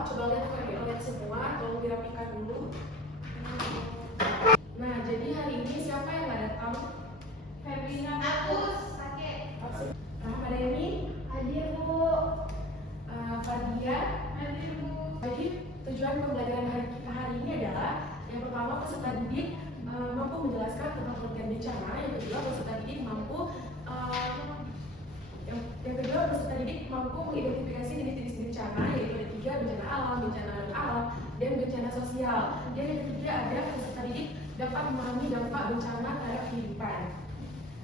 Coba lihat kalian semua, tolong dirapikan dulu. Nah, jadi hari ini siapa yang nggak datang? Febrina, aku sakit. Ada ini? Hadir, Bu. Fadia? Hadir, Bu. Jadi tujuan pembelajaran hari ini adalah yang pertama peserta didik mampu menjelaskan tentang pengertian bencana, yang kedua peserta didik mampu mengidentifikasi jenis-jenis bencana, yaitu ada 3, bencana alam, bencana non-alam, dan bencana sosial. Dan yang ketiga ada peserta didik dapat memahami dampak bencana terhadap kehidupan.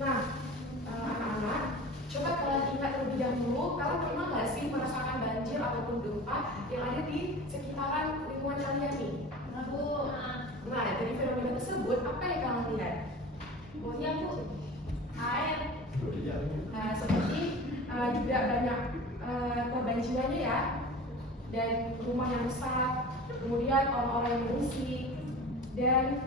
Nah, anak-anak, coba kalian ingat terlebih dahulu, kalian pernah nggak sih merasakan banjir ataupun gempa yang ada di sekitaran lingkungan kalian nih? Bu. Nah, dari fenomena tersebut, apa yang kalian lihat? Ya, Bu. Air. Nah, seperti juga banyak korban jiwanya ya, dan rumah yang rusak, kemudian orang-orang yang mengungsi, dan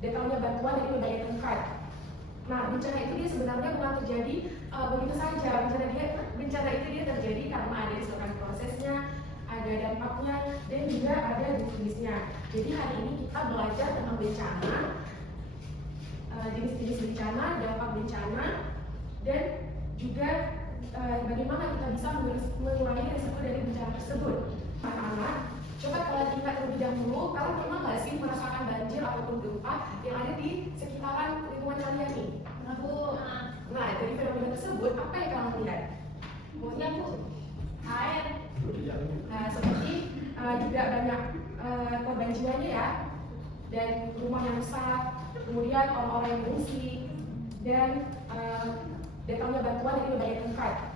datangnya bantuan dari berbagai tempat. Nah, bencana itu dia sebenarnya bukan terjadi begitu saja. Bencana itu dia terjadi karena ada disebabkan prosesnya, ada dampaknya, dan juga ada jenis-jenisnya. Jadi hari ini kita belajar tentang bencana, jenis-jenis bencana, dampak bencana, dan juga bagaimana kita bisa mengurangi risiko dari bencana tersebut. Anak-anak, coba kalian ingat terlebih dahulu, kalian pernah nggak sih merasakan banjir ataupun gempa yang ada di sekitaran lingkungan kalian nih? Bu. Nah, dari fenomena tersebut, apa yang kalian lihat? Ya, Bu. Air. Nah, seperti juga banyak korban jiwanya ya, dan rumah yang rusak, kemudian orang-orang yang mengungsi, dan datangnya bantuan dari berbagai tempat.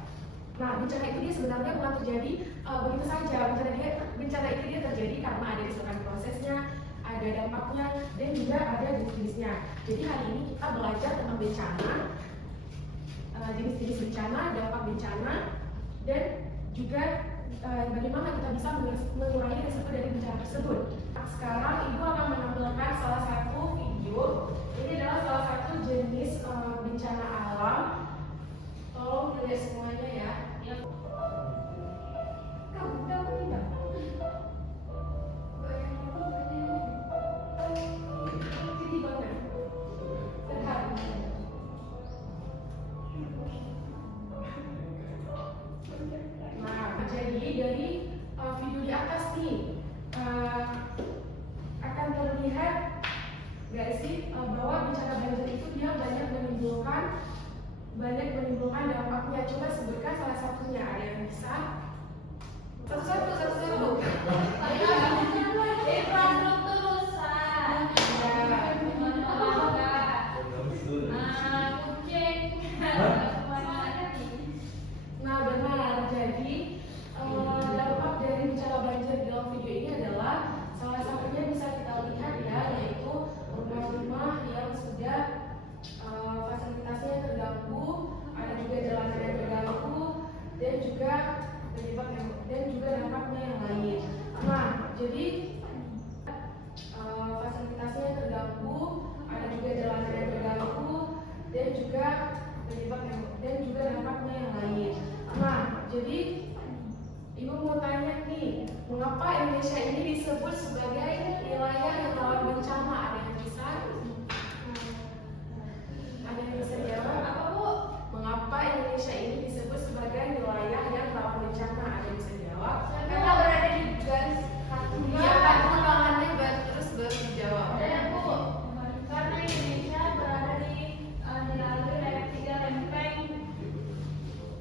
Nah, bencana itu dia sebenarnya bukan terjadi begitu saja. Bencana itu dia terjadi karena ada disebabkan prosesnya, ada dampaknya, dan juga ada jenis-jenisnya. Jadi hari ini kita belajar tentang bencana, jenis-jenis bencana, dampak bencana, dan juga bagaimana kita bisa mengurangi risiko dari bencana tersebut. Sekarang Ibu akan menampilkan salah satu video. Ini adalah salah satu jenis bencana alam. Tolong dilihat semuanya ya. Kamu tidak? Jadi banget. Sehat. Nah, jadi dari video di atas nih akan terlihat nggak sih bahwa bencana banjir itu dia banyak menimbulkan dampaknya. Coba sebutkan salah satunya. Ada yang bisa? Satu-satu. Infrastruktur rusak. Kucing. Nah, benar. Jadi dampak dari bencana banjir dalam video ini adalah salah satunya bisa kita lihat ya, yaitu rumah-rumah yang sudah fasilitasnya terganggu, ada juga jalanan yang terganggu, dan juga dampaknya yang lain. Nah, jadi fasilitasnya terganggu, ada juga jalanan yang terganggu, dan juga dampaknya yang lain. Nah, jadi Ibu mau tanya nih, mengapa Indonesia ini disebut sebagai wilayah yang rawan bencana? Ada yang bisa? Ada yang bisa jawab? Apa, Bu? Mengapa Indonesia ini disebut sebagai wilayah yang rawan bencana? Ada yang bisa jawab? Karena berada di garis katulistiwa. Iya, kamu tangannya terus baru dijawab. Ya, Bu. Karena Indonesia berada di dilalui oleh 3 lempeng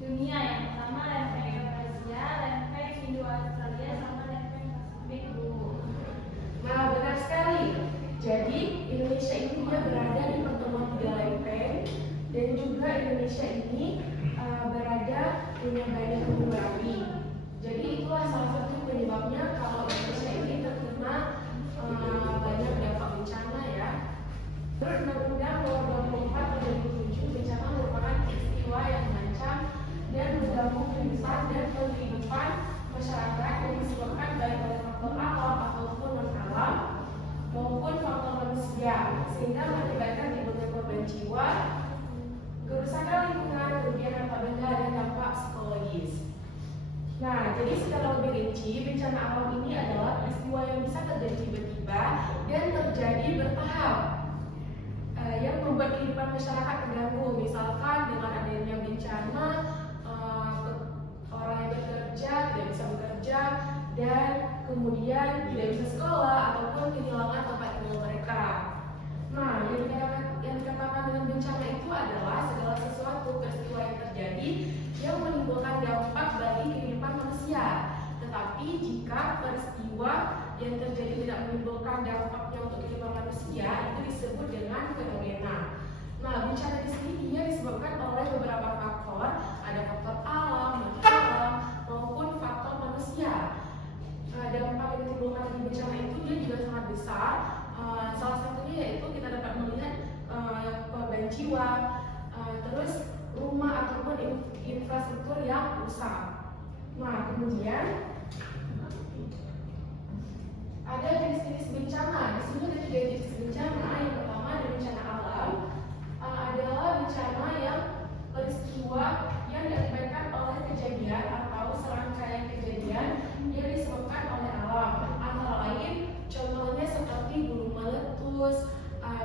dunia. Yang pertama lempeng Eurasia, lempeng Indo-Australia, sama lempeng Pasifik, Bu. Nah, benar sekali. Jadi Indonesia ini dia berada di pertemuan 3 lempeng, dan juga Indonesia ini punya banyak gunung berapi. Jadi itulah salah satu penyebabnya kalau Indonesia ini terkena banyak dampak bencana ya. Undang-Undang Nomor 24 Tahun 2007, bencana merupakan peristiwa yang mengancam dan mengganggu kehidupan dan kehidupan masyarakat yang disebabkan baik oleh faktor alam ataupun non-alam maupun faktor manusia, sehingga mengakibatkan timbulnya korban jiwa, kerusakan lingkungan, kerugian harta benda, dan dampak psikologis. Nah, jadi secara lebih rinci, bencana alam ini adalah peristiwa yang bisa terjadi tiba-tiba dan terjadi bertahap yang membuat kehidupan masyarakat terganggu. Misalkan dengan adanya bencana, orang yang bekerja tidak bisa bekerja dan kemudian tidak bisa sekolah ataupun kehilangan tempat tinggal mereka. Nah, yang dikatakan dengan bencana itu adalah segala sesuatu peristiwa yang terjadi yang menimbulkan dampak bagi kehidupan manusia. Tetapi jika peristiwa yang terjadi tidak menimbulkan dampaknya untuk kehidupan manusia, itu disebut dengan fenomena. Nah, bencana di sini dia disebabkan oleh beberapa faktor, ada faktor alam, maupun faktor manusia. Dampak yang ditimbulkan dari bencana itu dia juga sangat besar. Salah satunya yaitu kita dapat melihat korban jiwa, terus rumah ataupun infrastruktur yang rusak. Nah, kemudian ada jenis-jenis bencana. Di sini ada 3 jenis bencana. Yang pertama ada bencana alam, adalah bencana yang peristiwa yang diakibatkan oleh kejadian atau serangkaian kejadian yang disebabkan oleh alam. Antara lain contohnya seperti gunung meletus,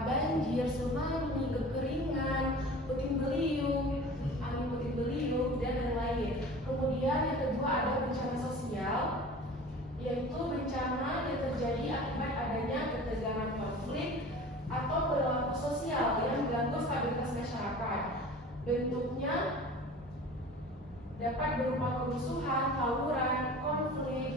banjir, tsunami, kekeringan, puting beliung, angin puting beliung, dan lain-lain. Kemudian yang kedua ada bencana sosial, yaitu bencana yang terjadi akibat adanya ketegangan konflik atau perilaku sosial yang mengganggu stabilitas masyarakat. Bentuknya dapat berupa kerusuhan, tawuran, konflik,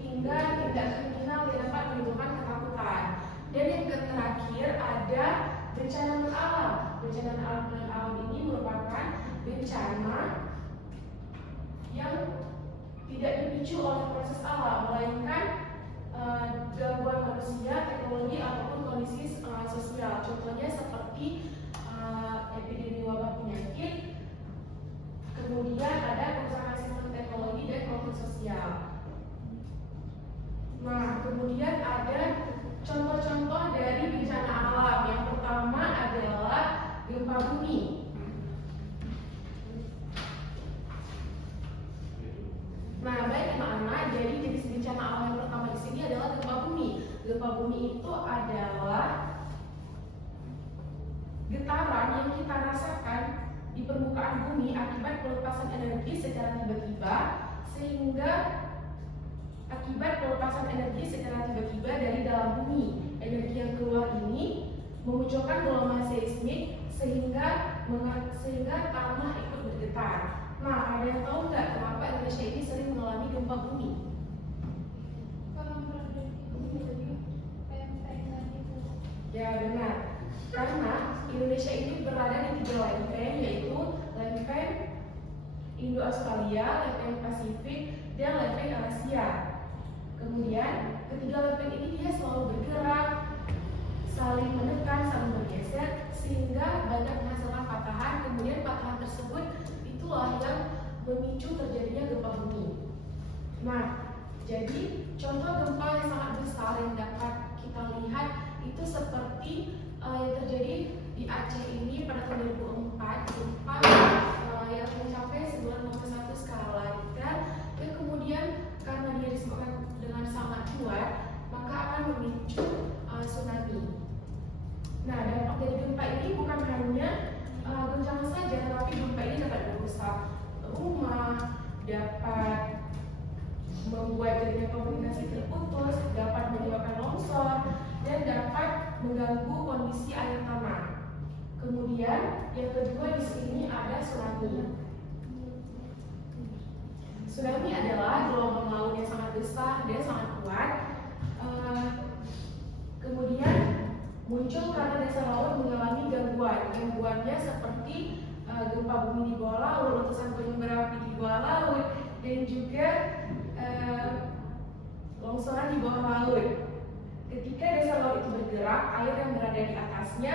hingga tindak kriminal yang dapat menimbulkan ketakutan. Dan yang terakhir ada bencana non-alam. Bencana non-alam ini merupakan bencana yang tidak dipicu oleh proses alam, melainkan gangguan manusia, teknologi ataupun kondisi sosial. Contohnya seperti epidemi wabah penyakit, kemudian ada kerusakan sistem teknologi dan konflik sosial. Nah, kemudian ada contoh-contoh dari bencana alam. Yang pertama adalah gempa bumi. Nah, baik anak-anak, jadi jenis bencana alam yang pertama di sini adalah gempa bumi. Gempa bumi itu adalah getaran yang kita rasakan di permukaan bumi akibat pelepasan energi secara tiba-tiba, sehingga akibat pelepasan energi secara tiba-tiba dari dalam bumi. Energi yang keluar ini memunculkan gelombang seismik sehingga tanah ikut bergetar. Nah, ada yang tahu nggak kenapa Indonesia ini sering mengalami gempa bumi? Ya, benar. Karena Indonesia ini berada di 3 lempeng, yaitu lempeng Indo-Australia, lempeng Pasifik, dan lempeng Asia. Kemudian ketiga lempeng ini dia selalu bergerak, saling menekan, saling bergeser, sehingga banyak menghasilkan patahan. Kemudian patahan tersebut itulah yang memicu terjadinya gempa bumi. Nah, jadi contoh gempa yang sangat besar yang dapat kita lihat itu seperti yang terjadi di Aceh ini pada tahun 2004, gempa yang mencapai 9,1 skala Richter, yang kemudian karena dia disebabkan dengan sangat kuat, maka akan memicu tsunami. Nah, dampak dari gempa ini bukan hanya bencana saja, tetapi gempa ini dapat merusak rumah, dapat membuat jaringan komunikasi terputus, dapat menyebabkan longsor, dan dapat mengganggu kondisi air tanah. Kemudian yang kedua di sini ada tsunami. Tsunami adalah gelombang laut yang sangat besar dan sangat kuat. Kemudian muncul karena dasar laut mengalami gangguan. Gangguannya seperti gempa bumi di bawah laut, letusan gunung berapi di bawah laut, dan juga longsoran di bawah laut. Ketika dasar laut itu bergerak, air yang berada di atasnya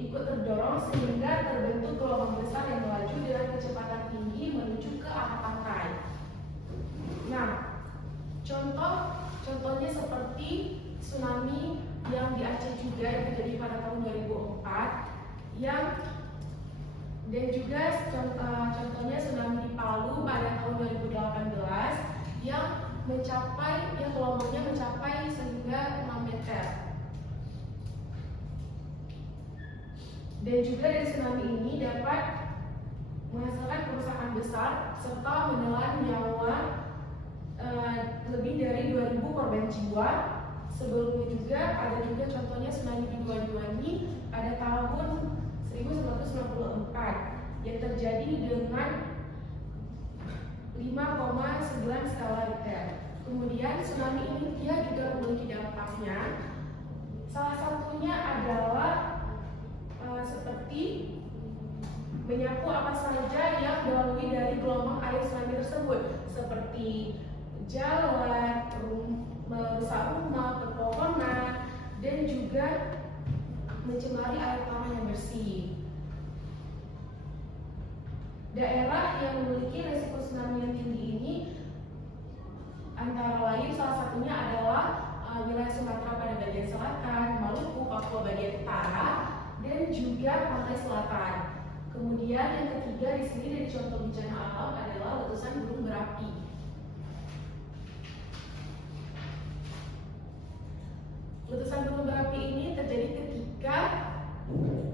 ikut terdorong sehingga terbentuk gelombang besar yang melaju dengan kecepatan tinggi menuju ke arah pantai. Nah, contohnya seperti tsunami yang di Aceh juga yang terjadi pada tahun 2004, dan juga contohnya tsunami di Palu pada tahun 2018, juga dari tsunami ini dapat menghasilkan kerusakan besar serta menelan nyawa lebih dari 2.000 korban jiwa. Sebelumnya juga ada juga contohnya tsunami di Banyuwangi pada tahun 1994 yang terjadi dengan 5,9 skala Richter. Kemudian tsunami ini dia juga memiliki dampaknya. Salah satunya adalah seperti menyapu apa saja yang dilalui dari gelombang air tsunami tersebut, seperti jalan, merusak rumah, pepohonan, dan juga mencemari air tanah yang bersih. Daerah yang memiliki risiko tsunami yang tinggi ini antara lain salah satunya adalah wilayah Sumatera pada bagian selatan, Maluku, Papua bagian utara, dan juga pantai selatan. Kemudian yang ketiga di sini dari contoh bencana alam adalah letusan gunung berapi. Letusan gunung berapi ini terjadi ketika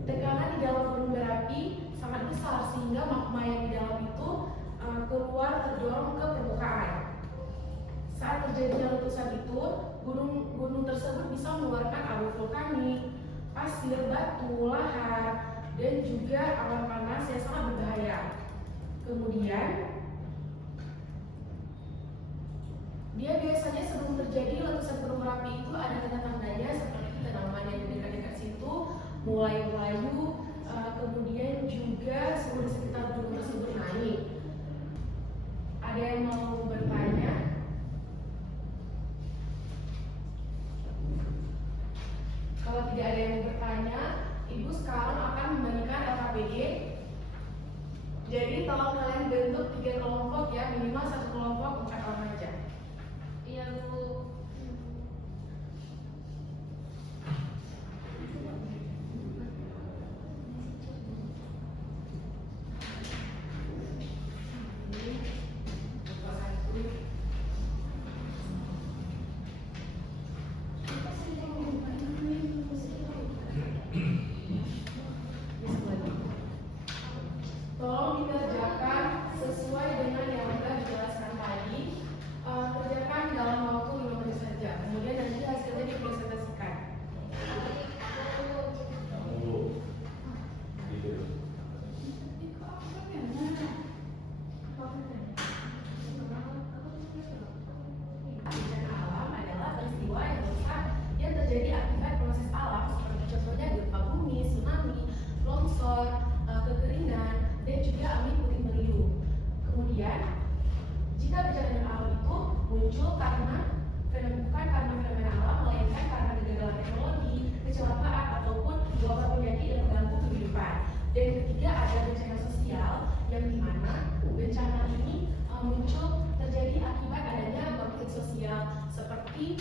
tekanan di dalam gunung berapi sangat besar sehingga magma yang di dalam itu keluar terdorong ke permukaan. Saat terjadinya letusan itu, gunung tersebut bisa mengeluarkan abu vulkanik, pasir, batu, lahar, dan juga awan panas yang sangat berbahaya. Kemudian, dia biasanya sebelum terjadi letusan gunung berapi itu ada tanda-tandanya seperti tanaman yang di dekat-dekat situ mulai melayu, kemudian juga suhu di sekitar gunung tersebut naik. Ada yang mau bertanya? Kalau tidak ada yang bertanya, Ibu sekarang akan membagikan LKPD. Jadi tolong kalian bentuk 3 kelompok ya, minimal 1 kelompok 4 orang aja. Iya, Bu. Tolong dikerjakan sesuai dengan yang sudah dijelaskan tadi. Kerjakan dalam waktu 5 menit saja. Kemudian nanti hasilnya dipresentasikan. Bencana alam adalah peristiwa yang besar yang terjadi akibat proses alam seperti contohnya gempa bumi, tsunami, longsor, kekeringan, dan juga angin puting beliung. Kemudian, jika bencana alam itu muncul bukan karena fenomena alam, melainkan karena kegagalan teknologi, kecelakaan, ataupun wabah penyakit yang mengganggu kehidupan. Dan ketiga ada bencana sosial yang dimana bencana ini muncul terjadi akibat adanya konflik sosial seperti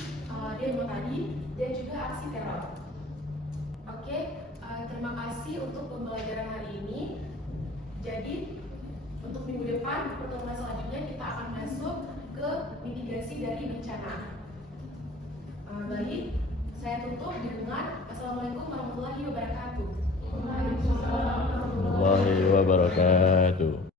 demo tadi dan juga aksi teror. Oke, terima kasih untuk pembelajaran hari ini. Jadi untuk minggu depan pertemuan selanjutnya kita akan masuk ke mitigasi dari bencana. Baik, saya tutup dengan Assalamualaikum warahmatullahi wabarakatuh. Warahmatullahi wabarakatuh.